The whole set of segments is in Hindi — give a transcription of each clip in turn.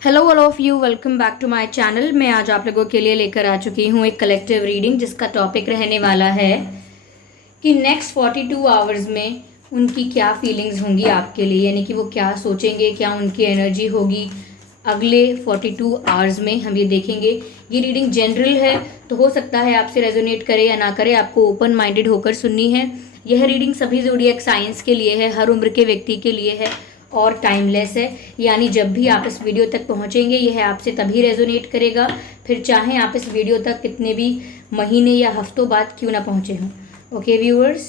Hello all of you, welcome back to my channel. मैं आज आप लोगों के लिए लेकर आ चुकी हूँ एक कलेक्टिव रीडिंग जिसका टॉपिक रहने वाला है कि नेक्स्ट 42 आवर्स में उनकी क्या फीलिंग्स होंगी आपके लिए, यानी कि वो क्या सोचेंगे, क्या उनकी एनर्जी होगी अगले 42 आवर्स में। हम ये देखेंगे। ये रीडिंग जनरल है तो हो सकता है आपसे रेजोनेट करे या ना करे, आपको ओपन माइंडेड होकर सुननी है। यह रीडिंग सभी ज़ोडिएक साइंस के लिए है, हर उम्र के व्यक्ति के लिए है और टाइमलेस है। यानी जब भी आप इस वीडियो तक पहुंचेंगे यह आपसे तभी रेजोनेट करेगा, फिर चाहे आप इस वीडियो तक कितने भी महीने या हफ्तों बाद क्यों ना पहुंचे हों। ओके व्यूअर्स,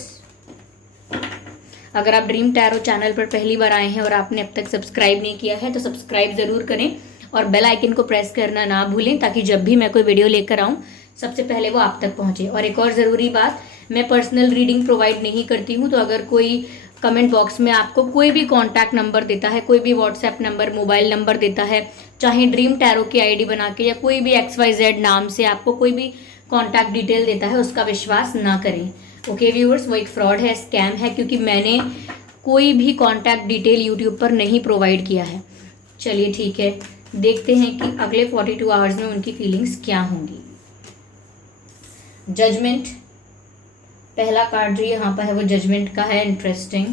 अगर आप ड्रीम टैरो चैनल पर पहली बार आए हैं और आपने अब तक सब्सक्राइब नहीं किया है तो सब्सक्राइब ज़रूर करें और बेल आइकन को प्रेस करना ना भूलें, ताकि जब भी मैं कोई वीडियो लेकर आऊँ सबसे पहले वो आप तक पहुँचे। और एक और ज़रूरी बात, मैं पर्सनल रीडिंग प्रोवाइड नहीं करती हूँ, तो अगर कोई कमेंट बॉक्स में आपको कोई भी कॉन्टैक्ट नंबर देता है, कोई भी व्हाट्सएप नंबर, मोबाइल नंबर देता है, चाहे ड्रीम टैरो की आईडी बना के या कोई भी XYZ नाम से आपको कोई भी कॉन्टैक्ट डिटेल देता है, उसका विश्वास ना करें। ओके व्यूअर्स, वो एक फ्रॉड है, स्कैम है, क्योंकि मैंने कोई भी कॉन्टैक्ट डिटेल यूट्यूब पर नहीं प्रोवाइड किया है। चलिए ठीक है, देखते हैं कि अगले 42 आवर्स में उनकी फीलिंग्स क्या होंगी। जजमेंट, पहला कार्ड जो यहाँ पर है वो जजमेंट का है। Interesting,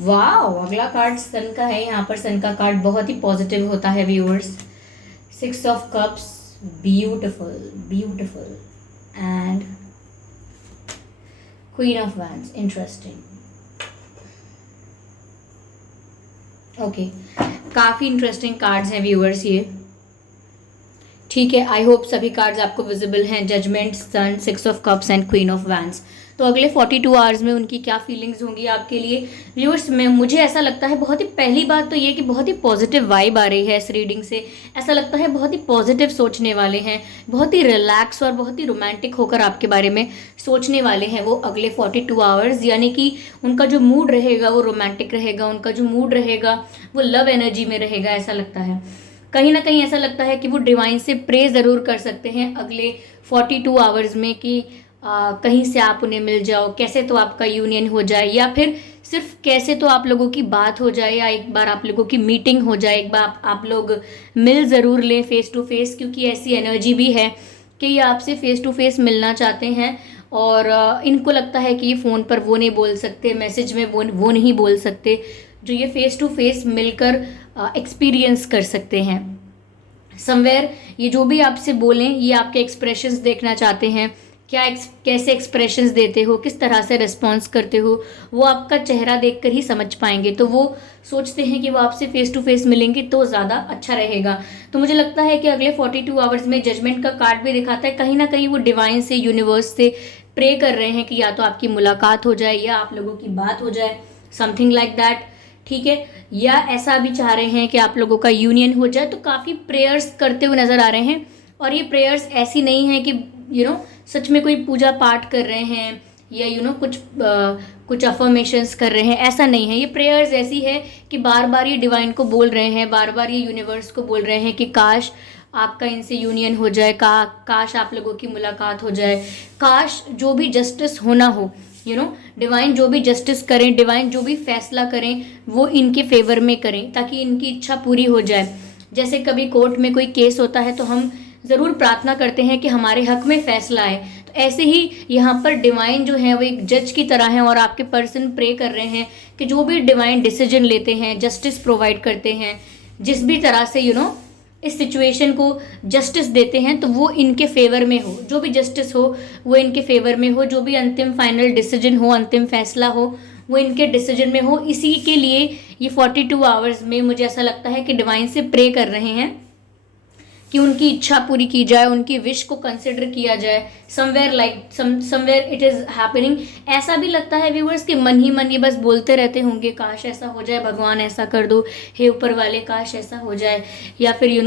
wow. अगला कार्ड सन का है। यहाँ पर सन का कार्ड बहुत ही पॉजिटिव होता है viewers. 6 of cups, beautiful beautiful, and queen of wands. Interesting, okay, काफ़ी इंटरेस्टिंग कार्ड्स हैं व्यूअर्स ये। ठीक है, आई होप सभी कार्ड्स आपको विजिबल हैं। Judgement, sun, 6 of cups and queen of wands. तो अगले 42 आवर्स में उनकी क्या फीलिंग्स होंगी आपके लिए व्यूअर्स। में मुझे ऐसा लगता है, बहुत ही पहली बात तो ये कि बहुत ही पॉजिटिव वाइब आ रही है इस रीडिंग से। ऐसा लगता है बहुत ही पॉजिटिव सोचने वाले हैं, बहुत ही रिलैक्स और बहुत ही रोमांटिक होकर आपके बारे में सोचने वाले हैं वो अगले 42 आवर्स। यानी कि उनका जो मूड रहेगा वो रोमांटिक रहेगा, उनका जो मूड रहेगा वो लव एनर्जी में रहेगा। ऐसा लगता है, कहीं ना कहीं ऐसा लगता है कि वो डिवाइन से प्रे ज़रूर कर सकते हैं अगले 42 आवर्स में कि कहीं से आप उन्हें मिल जाओ, कैसे तो आपका यूनियन हो जाए, या फिर सिर्फ कैसे तो आप लोगों की बात हो जाए, या एक बार आप लोगों की मीटिंग हो जाए, एक बार आप लोग मिल ज़रूर लें फेस टू फेस। क्योंकि ऐसी एनर्जी भी है कि ये आपसे फेस टू फेस मिलना चाहते हैं और इनको लगता है कि ये फ़ोन पर वो नहीं बोल सकते, मैसेज में वो नहीं बोल सकते, जो ये फेस टू फेस मिलकर एक्सपीरियंस कर सकते हैं। समवेयर ये जो भी आपसे बोलें, ये आपके एक्सप्रेशंस देखना चाहते हैं। कैसे एक्सप्रेशंस देते हो, किस तरह से रिस्पॉन्स करते हो, वो आपका चेहरा देखकर ही समझ पाएंगे। तो वो सोचते हैं कि वो आपसे फेस टू फेस मिलेंगे तो ज़्यादा अच्छा रहेगा। तो मुझे लगता है कि अगले 42 आवर्स में जजमेंट का कार्ड भी दिखाता है, कहीं ना कहीं वो डिवाइन से, यूनिवर्स से प्रे कर रहे हैं कि या तो आपकी मुलाकात हो जाए या आप लोगों की बात हो जाए, समथिंग लाइक दैट। ठीक है, या ऐसा भी चाह रहे हैं कि आप लोगों का यूनियन हो जाए। तो काफ़ी प्रेयर्स करते हुए नज़र आ रहे हैं, और ये प्रेयर्स ऐसी नहीं है कि सच में कोई पूजा पाठ कर रहे हैं या कुछ अफर्मेशंस कर रहे हैं, ऐसा नहीं है। ये प्रेयर्स ऐसी है कि बार बार ये डिवाइन को बोल रहे हैं, बार बार ये यूनिवर्स को बोल रहे हैं कि काश आपका इनसे यूनियन हो जाए, काश आप लोगों की मुलाकात हो जाए, काश जो भी जस्टिस होना हो, डिवाइन जो भी जस्टिस करें, डिवाइन जो भी फैसला करें वो इनके फेवर में करें, ताकि इनकी इच्छा पूरी हो जाए। जैसे कभी कोर्ट में कोई केस होता है तो हम ज़रूर प्रार्थना करते हैं कि हमारे हक में फैसला आए, तो ऐसे ही यहाँ पर डिवाइन जो है वो एक जज की तरह है और आपके पर्सन प्रे कर रहे हैं कि जो भी डिवाइन डिसीजन लेते हैं, जस्टिस प्रोवाइड करते हैं, जिस भी तरह से इस सिचुएशन को जस्टिस देते हैं, तो वो इनके फेवर में हो। जो भी जस्टिस हो वो इनके फेवर में हो, जो भी अंतिम फाइनल डिसीजन हो, अंतिम फैसला हो, वो इनके डिसीजन में हो। इसी के लिए ये 42 आवर्स में मुझे ऐसा लगता है कि डिवाइन से प्रे कर रहे हैं कि उनकी इच्छा पूरी की जाए, उनकी विश को कंसिडर किया जाए। Somewhere it is happening. ऐसा भी लगता है व्यूअर्स कि मन ही मन ये बस बोलते रहते होंगे, काश ऐसा हो जाए, भगवान ऐसा कर दो, हे ऊपर वाले काश ऐसा हो जाए, या फिर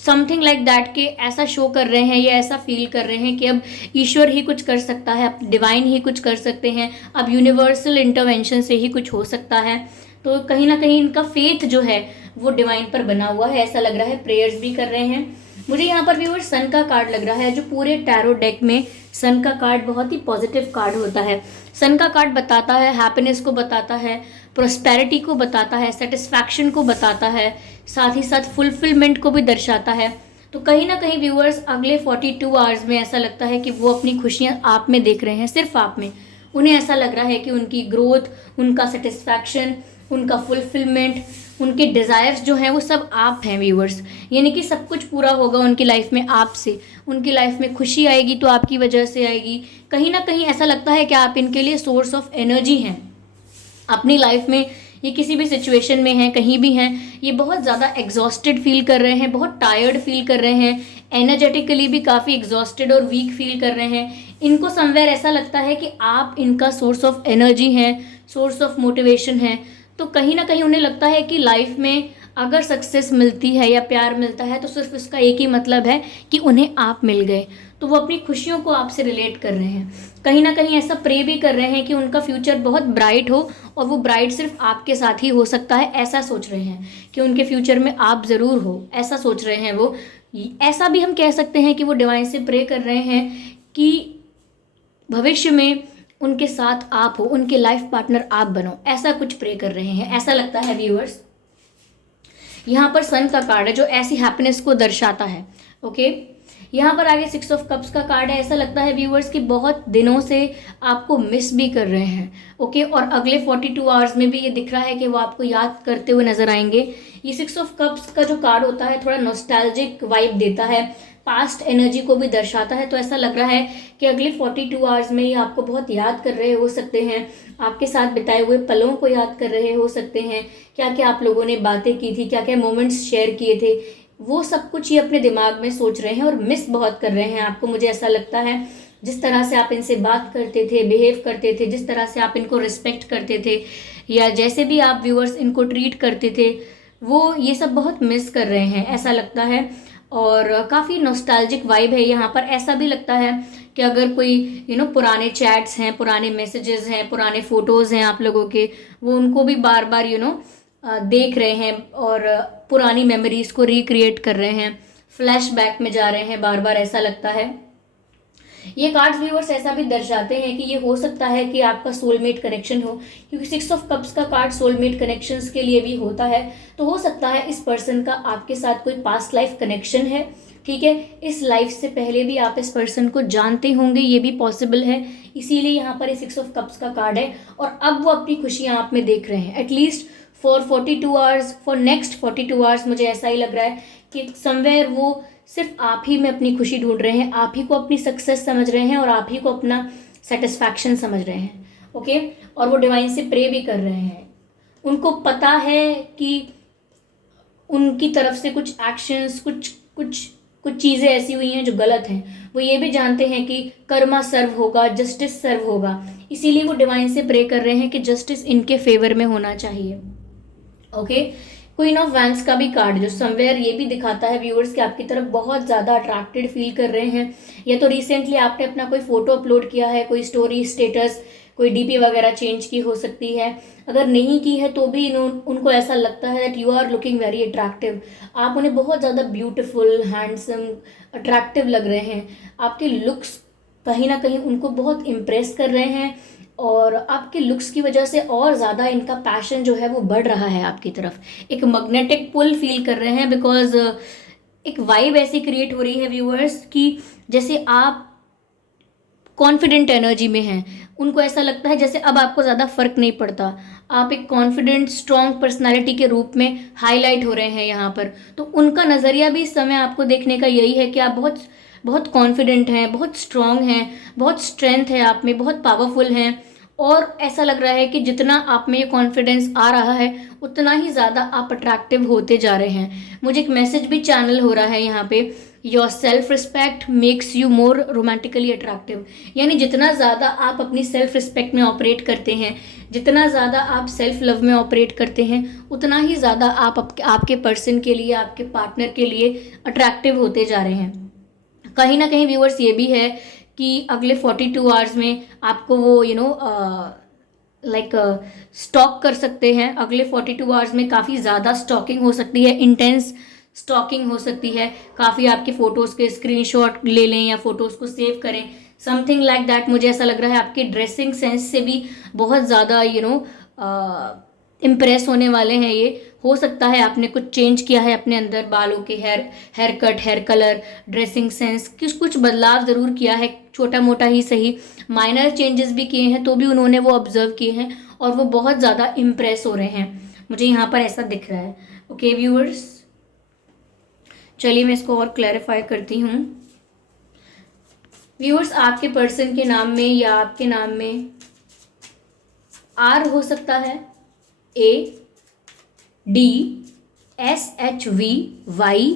समथिंग लाइक दैट के ऐसा शो कर रहे हैं या ऐसा फील कर रहे हैं कि अब ईश्वर ही कुछ कर सकता है, अब डिवाइन ही कुछ कर सकते हैं, अब यूनिवर्सल इंटरवेंशन से ही कुछ हो सकता है। तो कहीं ना कहीं इनका फेथ जो है वो डिवाइन पर बना हुआ है, ऐसा लग रहा है। प्रेयर्स भी कर रहे हैं। मुझे यहाँ पर व्यूअर्स सन का कार्ड लग रहा है, जो पूरे टैरो डेक में सन का कार्ड बहुत ही पॉजिटिव कार्ड होता है। सन का कार्ड बताता है हैप्पीनेस को, बताता है प्रोस्पेरिटी को बताता है, सेटिस्फैक्शन को बताता है, साथ ही साथ फुलफिलमेंट को भी दर्शाता है। तो कहीं ना कहीं व्यूअर्स अगले 42 आवर्स में ऐसा लगता है कि वो अपनी खुशियाँ आप में देख रहे हैं, सिर्फ आप में। उन्हें ऐसा लग रहा है कि उनकी ग्रोथ, उनका सेटिस्फैक्शन, उनका फुलफिलमेंट, उनके डिज़ायर्स जो हैं वो सब आप हैं व्यूअर्स। यानी कि सब कुछ पूरा होगा उनकी लाइफ में आपसे। उनकी लाइफ में खुशी आएगी तो आपकी वजह से आएगी। कहीं ना कहीं ऐसा लगता है कि आप इनके लिए सोर्स ऑफ एनर्जी हैं अपनी लाइफ में। ये किसी भी सिचुएशन में हैं, कहीं भी हैं, ये बहुत ज़्यादा एग्जॉस्टेड फील कर रहे हैं, बहुत टायर्ड फील कर रहे हैं, एनर्जेटिकली भी काफ़ी एग्जॉस्टेड और वीक फील कर रहे हैं। इनको समवेयर ऐसा लगता है कि आप इनका सोर्स ऑफ एनर्जी हैं, सोर्स ऑफ मोटिवेशन है। तो कहीं ना कहीं उन्हें लगता है कि लाइफ में अगर सक्सेस मिलती है या प्यार मिलता है तो सिर्फ इसका एक ही मतलब है कि उन्हें आप मिल गए। तो वो अपनी खुशियों को आपसे रिलेट कर रहे हैं। कहीं ना कहीं ऐसा प्रे भी कर रहे हैं कि उनका फ्यूचर बहुत ब्राइट हो, और वो ब्राइट सिर्फ आपके साथ ही हो सकता है, ऐसा सोच रहे हैं कि उनके फ्यूचर में आप ज़रूर हो, ऐसा सोच रहे हैं वो। ऐसा भी हम कह सकते हैं कि वो डिवाइन से प्रे कर रहे हैं कि भविष्य में उनके साथ आप हो, उनके लाइफ पार्टनर आप बनो, ऐसा कुछ प्रे कर रहे हैं, ऐसा लगता है व्यूअर्स। यहाँ पर सन का कार्ड है जो ऐसी हैप्पीनेस को दर्शाता है। ओके, यहाँ पर आगे 6 ऑफ कप्स का कार्ड है। ऐसा लगता है व्यूअर्स कि बहुत दिनों से आपको मिस भी कर रहे हैं। ओके, और अगले 42 आवर्स में भी ये दिख रहा है कि वो आपको याद करते हुए नजर आएंगे। ये 6 ऑफ कप्स का जो कार्ड होता है थोड़ा नॉस्टैल्जिक वाइब देता है, पास्ट एनर्जी को भी दर्शाता है। तो ऐसा लग रहा है कि अगले 42 आवर्स में ये आपको बहुत याद कर रहे हो सकते हैं, आपके साथ बिताए हुए पलों को याद कर रहे हो सकते हैं, क्या क्या आप लोगों ने बातें की थी, क्या क्या मोमेंट्स शेयर किए थे, वो सब कुछ ये अपने दिमाग में सोच रहे हैं और मिस बहुत कर रहे हैं आपको। मुझे ऐसा लगता है जिस तरह से आप इनसे बात करते थे, बिहेव करते थे, जिस तरह से आप इनको रिस्पेक्ट करते थे, या जैसे भी आप व्यूअर्स इनको ट्रीट करते थे, वो ये सब बहुत मिस कर रहे हैं ऐसा लगता है। और काफ़ी नॉस्टैल्जिक वाइब है यहाँ पर। ऐसा भी लगता है कि अगर कोई पुराने चैट्स हैं, पुराने मैसेजेस हैं, पुराने फ़ोटोज़ हैं आप लोगों के, वो उनको भी बार बार देख रहे हैं और पुरानी मेमोरीज़ को रिक्रिएट कर रहे हैं, फ्लैशबैक में जा रहे हैं बार बार, ऐसा लगता है। ये कार्ड्स व्यूअर्स ऐसा भी दर्शाते हैं कि ये हो सकता है कि आपका सोलमेट कनेक्शन हो, क्योंकि 6 ऑफ कप्स का कार्ड सोलमेट कनेक्शंस के लिए भी होता है। तो हो सकता है इस पर्सन का आपके साथ कोई पास्ट लाइफ कनेक्शन है, ठीक है। इस लाइफ से पहले भी आप इस पर्सन को जानते होंगे, ये भी पॉसिबल है, इसीलिए यहाँ पर 6 ऑफ कप्स का कार्ड है। और अब वो अपनी खुशियाँ आप में देख रहे हैं, at least for 42 hours, for next 42 hours. मुझे ऐसा ही लग रहा है कि समवेयर वो सिर्फ आप ही में अपनी खुशी ढूंढ रहे हैं, आप ही को अपनी सक्सेस समझ रहे हैं और आप ही को अपना सेटिस्फैक्शन समझ रहे हैं। ओके, और वो डिवाइन से प्रे भी कर रहे हैं। उनको पता है कि उनकी तरफ से कुछ एक्शंस, कुछ चीज़ें ऐसी हुई हैं जो गलत हैं। वो ये भी जानते हैं कि कर्मा सर्व होगा, जस्टिस सर्व होगा, इसीलिए वो डिवाइन से प्रे कर रहे हैं कि जस्टिस इनके फेवर में होना चाहिए। ओके, क्वीन ऑफ वैंड्स का भी कार्ड जो समवेयर ये भी दिखाता है व्यूअर्स कि आपकी तरफ बहुत ज़्यादा अट्रैक्टेड फील कर रहे हैं। या तो रिसेंटली आपने अपना कोई फोटो अपलोड किया है, कोई स्टोरी, स्टेटस, कोई डीपी वगैरह चेंज की हो सकती है। अगर नहीं की है तो भी उनको ऐसा लगता है that you are looking very attractive. आप उन्हें बहुत ज़्यादा ब्यूटीफुल, हैंडसम, अट्रैक्टिव लग रहे हैं। आपके लुक्स कहीं ना कहीं उनको बहुत इम्प्रेस कर रहे हैं, और आपके लुक्स की वजह से और ज़्यादा इनका पैशन जो है वो बढ़ रहा है आपकी तरफ। एक मैग्नेटिक पुल फील कर रहे हैं, बिकॉज एक वाइब ऐसी क्रिएट हो रही है व्यूअर्स कि जैसे आप कॉन्फिडेंट एनर्जी में हैं। उनको ऐसा लगता है जैसे अब आपको ज़्यादा फर्क नहीं पड़ता, आप एक कॉन्फिडेंट स्ट्रॉन्ग पर्सनालिटी के रूप में हाईलाइट हो रहे हैं यहाँ पर। तो उनका नज़रिया भी इस समय आपको देखने का यही है कि आप बहुत बहुत कॉन्फिडेंट हैं, बहुत स्ट्रॉन्ग हैं, बहुत स्ट्रेंथ है आप में, बहुत पावरफुल हैं। और ऐसा लग रहा है कि जितना आप में ये कॉन्फिडेंस आ रहा है उतना ही ज़्यादा आप अट्रैक्टिव होते जा रहे हैं। मुझे एक मैसेज भी चैनल हो रहा है यहाँ पे, your self respect makes you more romantically attractive. यानी जितना ज़्यादा आप अपनी सेल्फ रिस्पेक्ट में ऑपरेट करते हैं, जितना ज़्यादा आप सेल्फ लव में ऑपरेट करते हैं, उतना ही ज़्यादा आप आपके पर्सन के लिए, आपके पार्टनर के लिए अट्रैक्टिव होते जा रहे हैं। कहीं ना कहीं व्यूअर्स ये भी है कि अगले 42 आवर्स में आपको वो स्टॉक कर सकते हैं। अगले 42 आवर्स में काफ़ी ज़्यादा स्टॉकिंग हो सकती है, इंटेंस स्टॉकिंग हो सकती है। काफ़ी आपके फ़ोटोज़ के स्क्रीनशॉट ले लें या फ़ोटोज़ को सेव करें, समथिंग लाइक दैट। मुझे ऐसा लग रहा है आपके ड्रेसिंग सेंस से भी बहुत ज़्यादा इम्प्रेस होने वाले हैं ये। हो सकता है आपने कुछ चेंज किया है अपने अंदर, बालों के haircut, hair colour, dressing sense, कुछ बदलाव ज़रूर किया है, छोटा मोटा ही सही, माइनर चेंजेस भी किए हैं, तो भी उन्होंने वो ऑब्जर्व किए हैं और वो बहुत ज़्यादा इम्प्रेस हो रहे हैं, मुझे यहाँ पर ऐसा दिख रहा है। ओके व्यूअर्स, चलिए मैं इसको और क्लैरिफाई करती हूँ। व्यूअर्स, आपके पर्सन के नाम में या आपके नाम में आर हो सकता है, A, D, S, H, V, Y,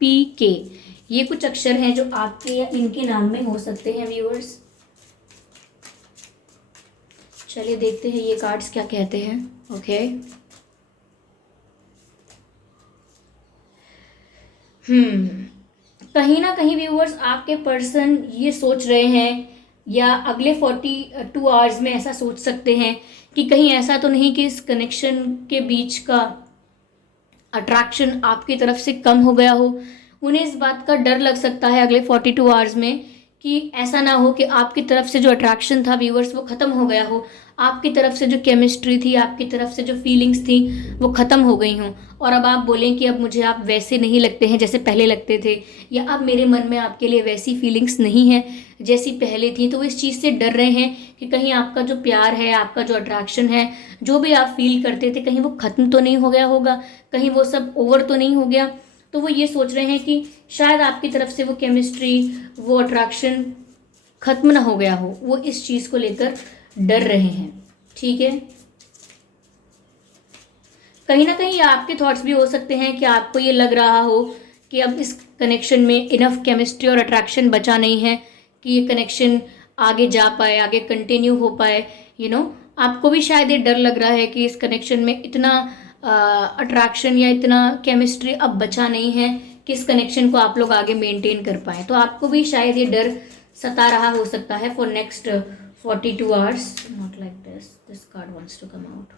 P, K, ये कुछ अक्षर हैं जो आपके या इनके नाम में हो सकते हैं व्यूअर्स। चलिए देखते हैं ये कार्ड्स क्या कहते हैं। ओके कहीं ना कहीं व्यूअर्स आपके पर्सन ये सोच रहे हैं या अगले 42 आवर्स में ऐसा सोच सकते हैं कि कहीं ऐसा तो नहीं कि इस कनेक्शन के बीच का अट्रैक्शन आपकी तरफ से कम हो गया हो। उन्हें इस बात का डर लग सकता है अगले 42 आवर्स में कि ऐसा ना हो कि आपकी तरफ से जो अट्रैक्शन था व्यूअर्स वो ख़त्म हो गया हो, आपकी तरफ से जो केमिस्ट्री थी, आपकी तरफ से जो फीलिंग्स थी वो ख़त्म हो गई हों और अब आप बोलें कि अब मुझे आप वैसे नहीं लगते हैं जैसे पहले लगते थे, या अब मेरे मन में आपके लिए वैसी फीलिंग्स नहीं है जैसी पहले थी। तो वो इस चीज़ से डर रहे हैं कि कहीं आपका जो प्यार है, आपका जो अट्रैक्शन है, जो भी आप फील करते थे, कहीं वो ख़त्म तो नहीं हो गया होगा, कहीं वो सब ओवर तो नहीं हो गया। तो वो ये सोच रहे हैं कि शायद आपकी तरफ से वो केमिस्ट्री, वो अट्रैक्शन खत्म ना हो गया हो, वो इस चीज़ को लेकर डर रहे हैं। ठीक है, कहीं ना कहीं आपके थॉट्स भी हो सकते हैं कि आपको ये लग रहा हो कि अब इस कनेक्शन में इनफ केमिस्ट्री और अट्रैक्शन बचा नहीं है कि ये कनेक्शन आगे जा पाए, आगे कंटिन्यू हो पाए। आपको भी शायद ये डर लग रहा है कि इस कनेक्शन में इतना अट्रैक्शन या इतना केमिस्ट्री अब बचा नहीं है कि इस कनेक्शन को आप लोग आगे मेंटेन कर पाए। तो आपको भी शायद ये डर सता रहा हो सकता है for next 42 hours. Not like this card wants to come out.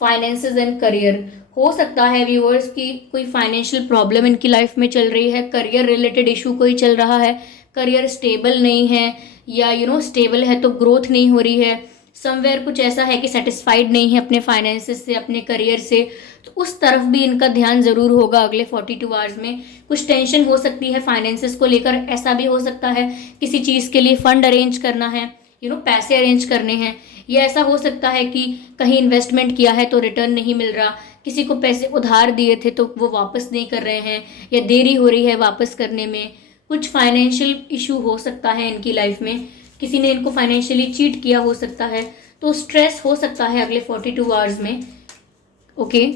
Finances and career, हो सकता है व्यूअर्स की कोई फाइनेंशियल प्रॉब्लम इनकी लाइफ में चल रही है, करियर रिलेटेड इशू कोई चल रहा है, करियर स्टेबल नहीं है या स्टेबल है तो ग्रोथ नहीं हो रही है, समवेयर कुछ ऐसा है कि सेटिस्फाइड नहीं है अपने फाइनेंसेस से, अपने करियर से, तो उस तरफ भी इनका ध्यान ज़रूर होगा अगले 42 आवर्स में। कुछ टेंशन हो सकती है फाइनेंसेस को लेकर, ऐसा भी हो सकता है किसी चीज़ के लिए फंड अरेंज करना है, पैसे अरेंज करने हैं, या ऐसा हो सकता है कि कहीं इन्वेस्टमेंट किया है तो रिटर्न नहीं मिल रहा, किसी को पैसे उधार दिए थे तो वो वापस नहीं कर रहे हैं या देरी हो रही है वापस करने में। कुछ फाइनेंशियल इशू हो सकता है इनकी लाइफ में, किसी ने इनको फाइनेंशियली चीट किया हो सकता है, तो स्ट्रेस हो सकता है अगले 42 आवर्स में। ओके,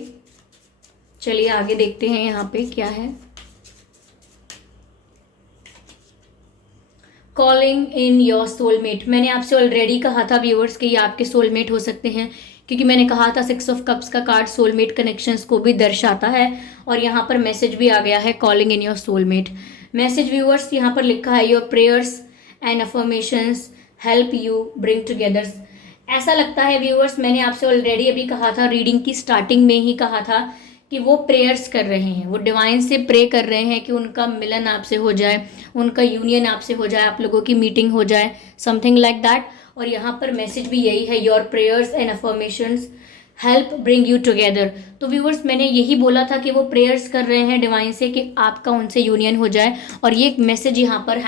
चलिए आगे देखते हैं यहाँ पे क्या है। कॉलिंग इन योर सोलमेट, मैंने आपसे ऑलरेडी कहा था व्यूअर्स कि ये आपके सोलमेट हो सकते हैं, क्योंकि मैंने कहा था 6 ऑफ कप्स का कार्ड सोलमेट कनेक्शंस को भी दर्शाता है और यहाँ पर मैसेज भी आ गया है calling in your soulmate. Message viewers यहाँ पर लिखा है, your prayers and affirmations help you bring together. ऐसा लगता है व्यूअर्स, मैंने आपसे ऑलरेडी अभी कहा था, रीडिंग की स्टार्टिंग में ही कहा था कि वो प्रेयर्स कर रहे हैं, वो डिवाइन से प्रे कर रहे हैं कि उनका मिलन आपसे हो जाए, उनका यूनियन आपसे हो जाए, आप लोगों की मीटिंग हो जाए, समथिंग लाइक दैट। और यहाँ पर मैसेज भी यही है, your prayers and affirmations help bring you together. तो व्यूअर्स, मैंने यही बोला था कि वो प्रेयर्स कर रहे हैं डिवाइन से कि आपका उनसे यूनियन हो जाए, और ये मैसेज यहाँ पर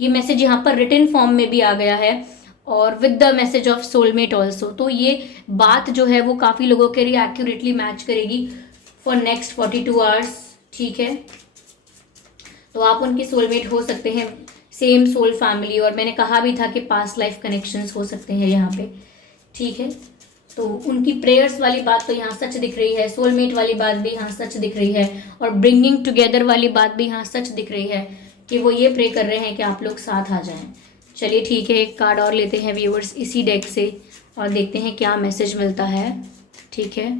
ये मैसेज यहाँ पर रिटन फॉर्म में भी आ गया है और with the message of soulmate also. तो ये बात जो है वो काफ़ी लोगों के लिए एक्यूरेटली मैच करेगी फॉर नेक्स्ट 42 आवर्स। ठीक है, तो आप उनकी सोलमेट हो सकते हैं, सेम सोल फैमिली, और मैंने कहा भी था कि पास्ट लाइफ कनेक्शंस हो सकते हैं यहाँ पे। ठीक है, तो उनकी प्रेयर्स वाली बात तो यहाँ सच दिख रही है, सोलमेट वाली बात भी यहाँ सच दिख रही है, और ब्रिंगिंग टुगेदर वाली बात भी यहाँ सच दिख रही है कि वो ये प्रे कर रहे हैं कि आप लोग साथ आ जाएं। चलिए ठीक है, एक कार्ड और लेते हैं व्यूअर्स इसी डेक से और देखते हैं क्या मैसेज मिलता है। ठीक है,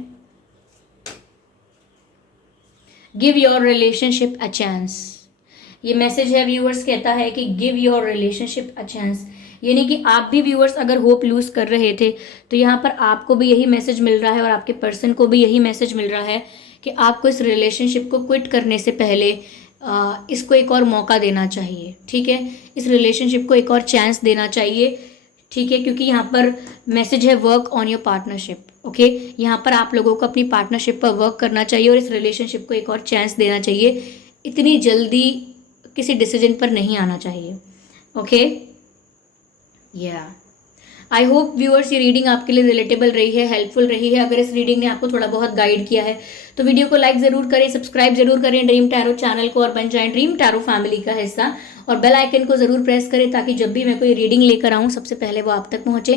give your relationship a chance. ये मैसेज है व्यूअर्स, कहता है कि give your relationship a chance, यानी कि आप भी व्यूअर्स अगर होप लूज कर रहे थे तो यहाँ पर आपको भी यही मैसेज मिल रहा है और आपके पर्सन को भी यही मैसेज मिल रहा है कि आपको इस रिलेशनशिप को क्विट करने से पहले इसको एक और मौका देना चाहिए। ठीक है, इस रिलेशनशिप को एक और चांस देना चाहिए, ठीक है, क्योंकि यहाँ पर मैसेज है work on your partnership. Okay, यहाँ पर आप लोगों को अपनी पार्टनरशिप पर वर्क करना चाहिए और इस रिलेशनशिप को एक और चांस देना चाहिए। इतनी जल्दी किसी डिसीजन पर नहीं आना चाहिए। ओके, या आई होप व्यूअर्स ये रीडिंग आपके लिए रिलेटेबल रही है, हेल्पफुल रही है। अगर इस रीडिंग ने आपको थोड़ा बहुत गाइड किया है तो वीडियो को लाइक ज़रूर करें, सब्सक्राइब जरूर करें ड्रीम टैरो चैनल को और बन जाएं ड्रीम टैरो फैमिली का हिस्सा, और बेल आइकन को ज़रूर प्रेस करें ताकि जब भी मैं कोई रीडिंग लेकर आऊँ सबसे पहले वो आप तक पहुँचे।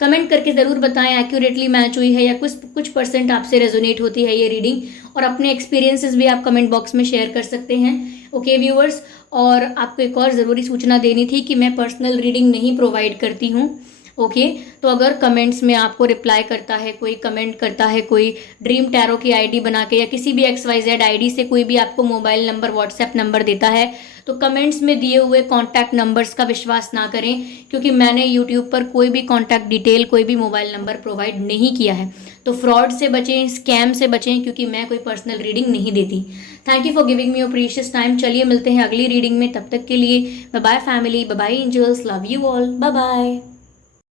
कमेंट करके ज़रूर बताएं एक्यूरेटली मैच हुई है या कुछ परसेंट आपसे रेजोनेट होती है ये रीडिंग, और अपने एक्सपीरियंसेस भी आप कमेंट बॉक्स में शेयर कर सकते हैं। ओके व्यूअर्स, और आपको एक और ज़रूरी सूचना देनी थी कि मैं पर्सनल रीडिंग नहीं प्रोवाइड करती हूँ। ओके, तो अगर कमेंट्स में आपको रिप्लाई करता है कोई, कमेंट करता है कोई ड्रीम टैरो की आईडी बना के या किसी भी XYZ आईडी से कोई भी आपको मोबाइल नंबर व्हाट्सएप नंबर देता है, तो कमेंट्स में दिए हुए कॉन्टैक्ट नंबर्स का विश्वास ना करें, क्योंकि मैंने यूट्यूब पर कोई भी कॉन्टैक्ट डिटेल, कोई भी मोबाइल नंबर प्रोवाइड नहीं किया है। तो फ्रॉड से बचें, स्कैम से बचें, क्योंकि मैं कोई पर्सनल रीडिंग नहीं देती। Thank you for giving me your precious time. चलिए मिलते हैं अगली रीडिंग में, तब तक के लिए bye bye family, bye bye angels, love you all, bye bye.